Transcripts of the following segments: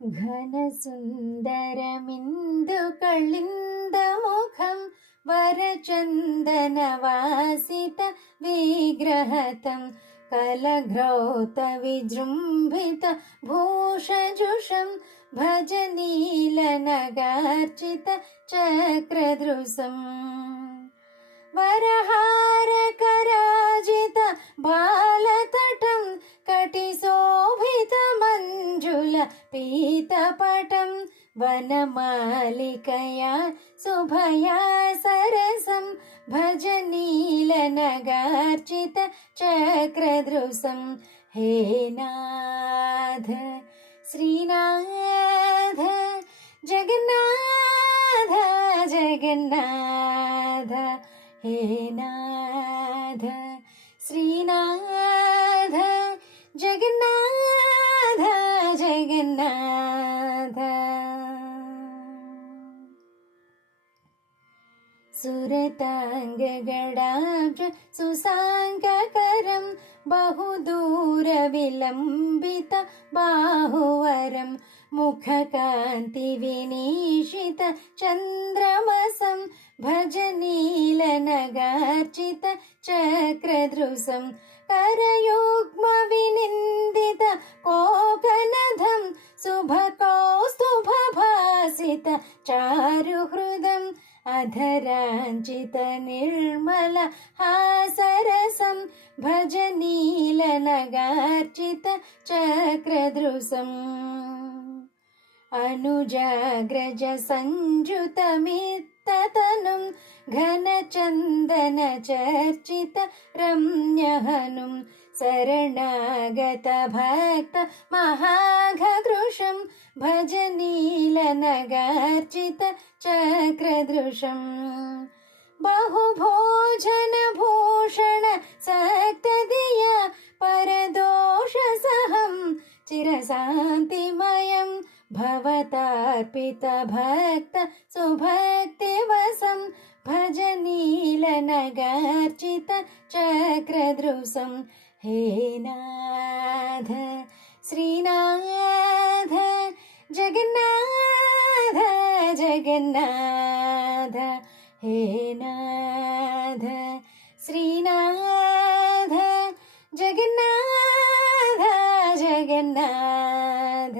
घनसुन्दरमिन्दुकलिन्दमुखं वरचन्दनवासित विग्रहतं कलघ्रौतविजृम्भित भूषजुषं भज नीलनगार्चित चक्रदृशम् वरहारकराजित बालतटं कटिशोभित मञ्जुल पीतपटं वनमालिकया शुभया सरसं भज नीलनगार्चित चक्रदृशं हे नाथ श्रीनाथ जगन्नाथ जगन्नाथ हे नाथ श्रीनाथ जगन्नाथ जगन्नाथ सुरताङ्गगडाब्ज सुसाङ्गकरं बहुदूरविलम्बित बाहुवरं मुखकान्तिविनीशित चन्द्रमसं भज नीलनगार्चित चक्रदृशं करयुग्मविनिन्दित कोकनधं शुभकौस्तुभभासित चारुहृदम् अधराञ्चित निर्मल हासरसं भज नीलनगार्चित चक्रदृशम् अनुजाग्रज संयुतमित्ततनुं घनचन्दन चर्चित रम्यहनुं शरणागत भक्त महाघकृशं भज नीलनगार्चित चक्रदृशं बहुभोजन भूषण सक्तदिया परदोषसहं चिरशान्तिमयं भवतार्पित भक्त सुभक्तिवसं भज नीलनगार्चित चक्रदृशं हे नाथ श्रीनाथ जगन्नाथ जगन्नाथ हे नाथ श्रीनाथ जगन्नाथ जगन्नाथ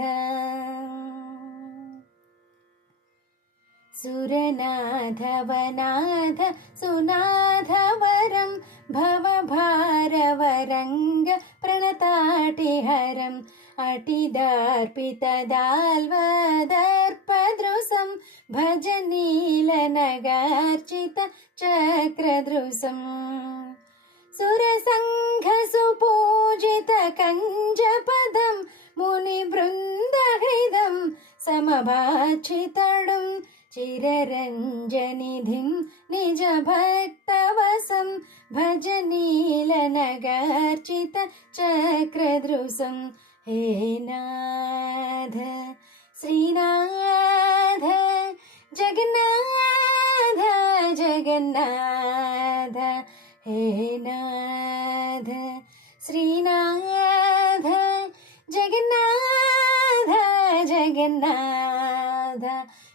सुरनाथ वनाथ सुनाथ वरं भवभारवरङ्ग प्रणताटिहरम् अटिदार्पितदाल्वदर्पदृशं भज नीलनगार्चित चक्रदृशं सुरसङ्घसुपूजित कञ्जपदं मुनिवृन्दहृदं समभाक्षितडुं चिररञ्जनिधिं निजभक्तवसं भज नीलनगार्चित चक्रदृशं हे नाथ श्रीनाथ जगन्नाथ जगन्नाथ हे नाथ श्रीनाथ जगन्नाथ जगन्नाथ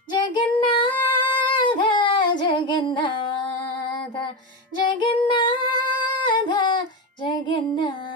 जगन्नाथ जगन्नाथ जगन्नाथ जगन्नाथ